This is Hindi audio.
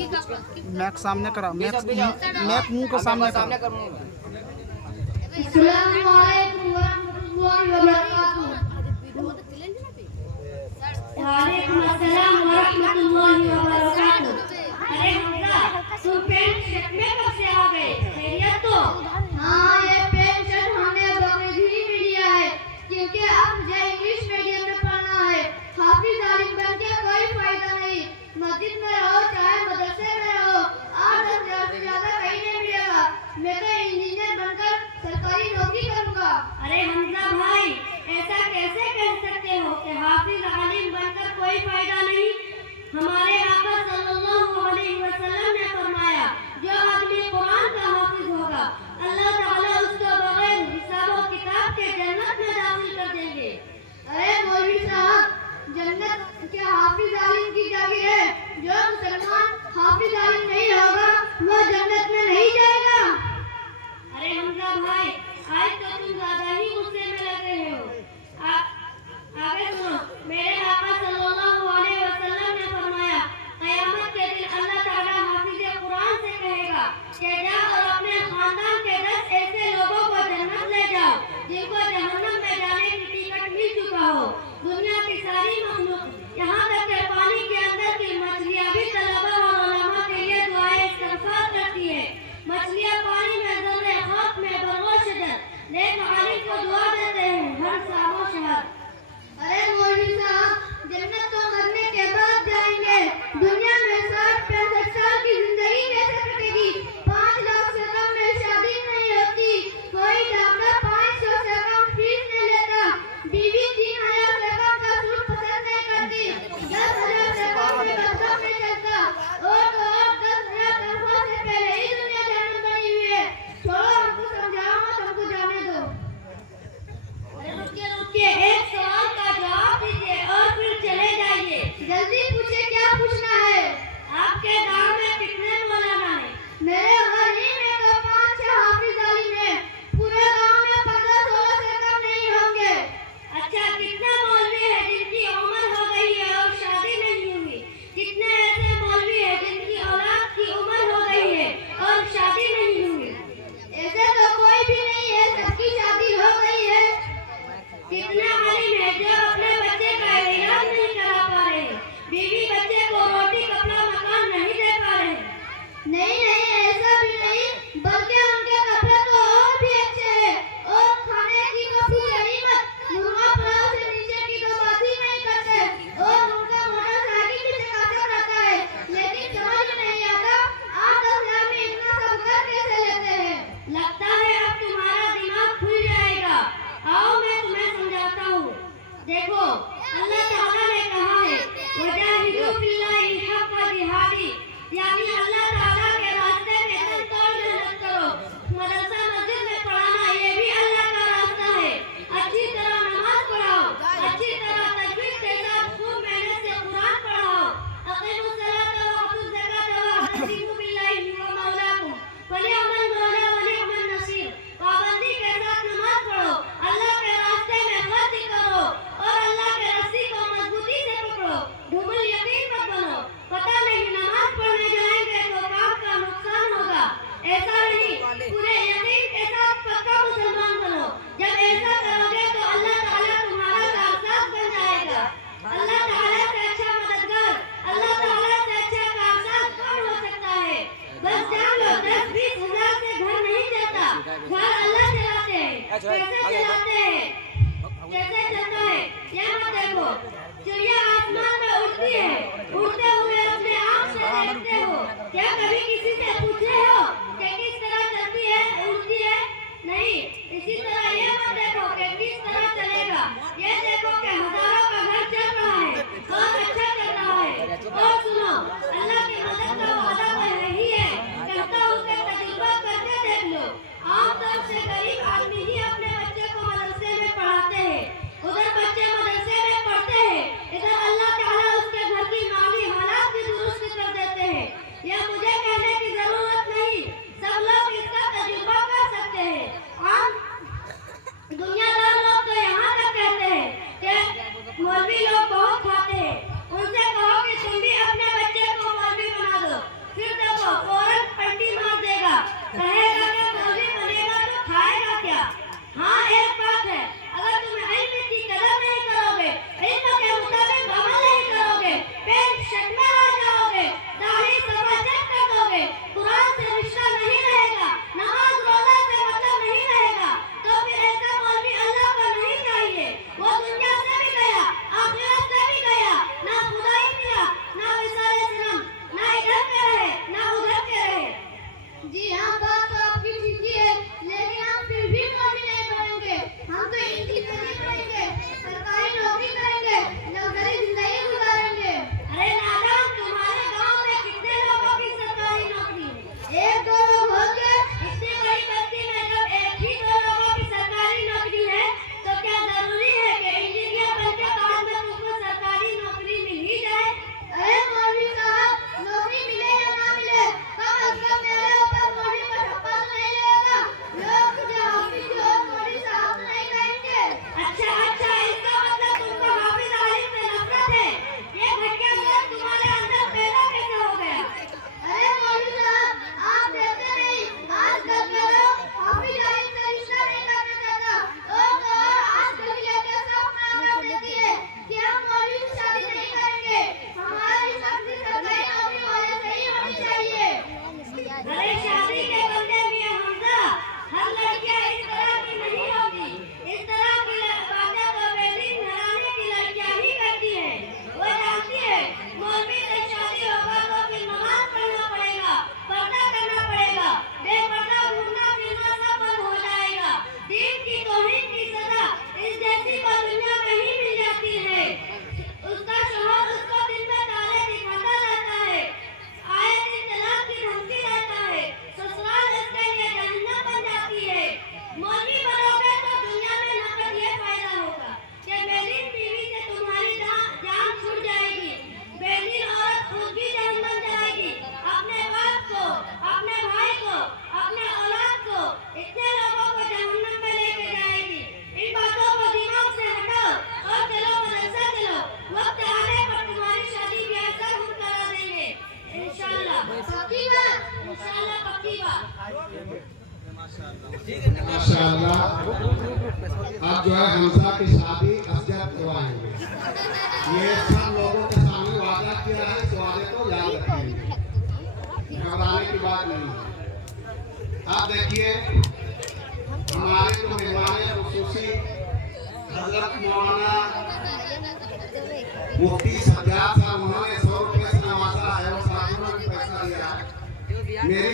मैक सामने करा, मैक मुंह के सामने करा। अस्सलामुअलैकुम वरहमतुल्लाहि वबरकातुहू। वालेकुम अस्सलाम वरहमतुल्लाहि वबरकातुहू। अरे हमजा, तुम पेंट शर्ट में कब से आ गए? खैरियत तो? हाँ, ये पेंट शर्ट हमने बकरीद ही में लिया है, क्योंकि अब मुझे इंग्लिश मीडियम में पढ़ना है। हाफिज आलिम बन के कोई फायदा नहीं। मस्जिद में रहो चाहे मदरसे में रहो, 8-10 से ज्यादा कहीं नहीं मिलेगा। मैं तो इंजीनियर बनकर सरकारी नौकरी करूंगा। अरे हमजा भाई, ऐसा कैसे कह सकते हो कि हाफिज आलिम बनकर कोई फायदा नहीं? हमारे आका सल्लल्लाहु अलैहि वसल्लम ने फरमाया, जो आदमी कुरान का हाफिज होगा, अल्लाह ताला उसको बगैर हिसाब और किताब के जन्नत में दाखिल कर देंगे। अरे मौलवी साहब, जन्नत क्या हाफिज आलिम की जागीर है? जो मुसलमान हाफिज आलिम नहीं होगा वो जन्नत में नहीं जाएगा। अरे हमजा भाई, आज तो तुम ज्यादा ही गुस्से में लग रहे हो। आगे सुनो, मेरे आका सल्लल्लाहु अलैहि वसल्लम ने फरमाया, क़यामत के दिन अल्लाह ताला हाफिज कुरान से कहेगा कि जाओ और अपने खानदान के 10 ऐसे लोगों को जन्नत ले जाओ जिनको जहन्नम में जाने की टिकट मिल चुका हो। दुनिया की सारी मखलूक, यहाँ तक कि पानी के अंदर की मछलियाँ भी तलबा और उलमा के लिए दुआएं इस्तिग़फ़ार करती है। मछलियाँ पानी में ज़र्रे खाक में बर्गोशदर नेक आलिम को दुआ देते हैं हर सामो शहर। अरे मौलवी साहब, जन्नत तो मरने के बाद जाएंगे। दुनिया में 60-65 साल की जिंदगी कैसे कटेगी? 5 लाख से कम में शादी नहीं होती, कोई डॉक्टर 500 से कम फीस नहीं लेता, बीवी 3000 से कम का सूट पसंद नहीं करती, 10,000 से कम में बस्ता नहीं चलता, और तो और 10,000 तनख्वाह से पहले ही दुनिया जन्नत बनी हुई है। छोड़ो, हमको समझाओ मत, हमको जाने दो। अरे रुकिए, एक सवाल का जवाब दीजिए और फिर चले जाइए। जल्दी पूछिए, क्या पूछना है? आपके गांव में कितने मौलाना हैं? मेरे घर ही में तो 5-6 हाफिज आलिम हैं। पूरे गांव में 15-16 से कम नहीं होंगे। अच्छा, कितने मौलवी हैं जिनकी उम्र हो गई है और शादी नहीं हुई? कितने ऐसे मौलवी हैं जिनकी औलाद की उम्र हो गई है और शादी नहीं हुई? ऐसे तो कोई भी नहीं है, सबकी शादी हो गई है। कितने आलिम हैं जो अपने बच्चे का इलाज नहीं करा पा रहे, बीवी बच्चे को रोटी कपड़ा मकान नहीं दे पा रहे? नहीं, ऐसा भी नहीं, बल्कि उनके कपड़े तो और भी अच्छे हैं, और खाने की तो पूछो ही मत। मुर्गा पुलाव से नीचे की तो बात ही नहीं करते, और उनका मोटरसाइकिल भी चकाचक रहता है। लेकिन समझ नहीं आता 8-10 हजार में इतना सब कर कैसे लेते हैं? लगता है अब तुम्हारा दिमाग खुल जाएगा। आओ मैं तुम्हें समझाता हूँ। देखो, अल्लाह ताला ने कहा है, वजाहिदू फिल्लाहि हक़्क़ जिहादी, यानी अल्लाह ताला के रास्ते में तनतोड़ मेहनत करो। मदरसा मस्जिद में पढ़ाना ये भी अल्लाह का रास्ता है। अच्छी तरह नमाज पढ़ाओ, अच्छी तरह तजवीद के साथ खूब मेहनत से कुरान पढ़ाओ। अक़ीमुस सलाता व आतुज़ ज़काता व अतसिमू बिल्लाहि हुवा मौलाकुम फनिअमल मौला व निअमन नसीर। पाबंदी के साथ नमाज पढ़ो, अल्लाह के रास्ते में खर्च करो और अल्लाह के रस्सी को मजबूती से पकड़ो। ढुमुल यकीन मत बनो, पता नहीं नमाज पढ़ने जाएंगे तो काम का नुकसान होगा। ऐसा नहीं, पूरे यकीन के साथ पक्का मुसलमान बनो। जब ऐसा करोगे तो अल्लाह ताला तुम्हारा कारसाज बन जाएगा। अल्लाह ताला से अच्छा मददगार, अल्लाह ताला से अच्छा कारसाज कौन हो सकता है? बस जान लो, 10-20 हजार से घर नहीं चलता, घर अल्लाह चलाते हैं। कैसे चलाते हैं? कैसे चलता है ये मत देखो। चिड़िया आसमान में उड़ती है, उड़ते हुए अपने आँख से देखते हो। क्या कभी किसी से पूछे हो कि किस तरह चलती है, उड़ती है? नहीं। इसी तरह ये मत देखो कि किस तरह चलेगा, ये देखो कि हजारों का घर चल रहा है, बहुत अच्छा चल रहा है। और सुनो, अल्लाह की मदद का वादा तो यही है, कहता हूँ कि तजुर्बा करके देख लो। आमतौर से गरीब आदमी ही अपने बच्चे को मदरसे में पढ़ाते हैं। उधर बच्चे मदरसे में पढ़ते हैं, इधर अल्लाह ताला उसके घर की माली हालात भी दुरुस्त कर देते हैं। यह मुझे कहने की तो फौरन पलटी मार देगा, कहेगा कि मौलवी बनेगा तो खाएगा क्या। हाँ, एक बात है, अगर तुम इल्म की कदर नहीं करोगे, इल्म के मुताबिक अमल नहीं करोगे, पैंट शर्ट में आ जाओगे, दाढ़ी समाजत कर दोगे, कुरान से रिश्ता नहीं रहेगा, नमाज रोजा से मतलब नहीं रहेगा, तो फिर ऐसा मौलवी अल्लाह को नहीं चाहिए। वो दुनिया से भी गया, आखिरत से भी गया, ना खुदाई मिला, ना विसाले सनम, ना इधर के रहे ना उधर के रहे। जी हाँ, बात तो आपकी ठीक ही है, लेकिन हम फिर भी मौलवी नहीं बनेंगे। हम तो इंजीनियरिंग पढ़ेंगे, सरकारी नौकरी करेंगे, लग्जरी जिंदगी गुजारेंगे। अरे नादान, तुम्हारे गांव में कितने लोगों की सरकारी नौकरी है? एक दो लोग होंगे। इतनी बड़ी बस्ती में जब एक ही दो लोगों की सरकारी नौकरी है, तो क्या जरूरी है कि इंजीनियर बनके बाद में तुमको सरकारी नौकरी मिल ही जाए? अरे मौलवी साहब, नौकरी मिले या ना मिले, कम अज कम मेरे ऊपर मौलवी का ठप्पा तो नहीं लगेगा। लोग मुझे हाफिज और मौलवी साहब तो नहीं कहेंगे। अच्छा अच्छा, इसका मतलब तुमको हाफिज आलिम से नफरत है। ये घटिया सोच तुम्हारे अंदर पैदा कैसे हो गया? अरे मौलवी साहब, आप कहते नहीं, आजकल के लोग हाफिज आलिम से रिश्ता नहीं करना चाहता, और आजकल की लड़कियां साफ मना कर देती है कि हम मौलवी से शादी नहीं करेंगे, हमारी शादी सरकारी नौकरी वाले से ही होनी चाहिए। अरे शादी के बंदे भी हमजा, हर लड़कियां इस तरह की नहीं होती। इस तरह की बातें तो बेदीन घराने की लड़कियां ही करती है। वो जानती है मौलवी से शादी होगा तो फिर नमाज पढ़ना पड़ेगा, पर्दा करना पड़ेगा, बेपर्दा घूमना फिरना सब बंद हो जाएगा। दीन की तौहीन की सजा इस जैसी को दुनिया में ही मिल जाती है। उसका शौहर उसको दिन में तारे दिखाता रहता है, आए दिन तलाक की धमकी देता है, ससुराल इसके लिए जहन्नम बन जाती है। मौलवी बनोगे तो दुनिया में नकद ये फायदा होगा कि बेदीन बीवी से तुम्हारी जान छूट जाएगी, बेदीन औरत खुद भी जहन्नम जाएगी, अपने बाप को, अपने भाई को, अपने औलाद को, इतने लोगों को जहन्नम में लेके जाएगी। इन बातों को दिमाग से हटाओ और चलो मदरसा चलो, वक्त आने पर तुम्हारी शादी भी ऐसा हम करा देंगे इंशाल्लाह। पक्की बात? इंशाल्लाह पक्की बात। माशाअल्लाह, अब जो है हमजा की शादी असजद करवाएंगे। ये सब लोगों के सामने वादा किया है, इस वादे को याद रखेंगे, घबराने की बात नहीं है। अब देखिए, हमारे जो मेहमान खुसूसी हजरत मौलाना मुफ्ती सज्जाद साहब, उन्होंने 100 रुपये से नवाजा है और साथियों ने पैसा दिया। मेरी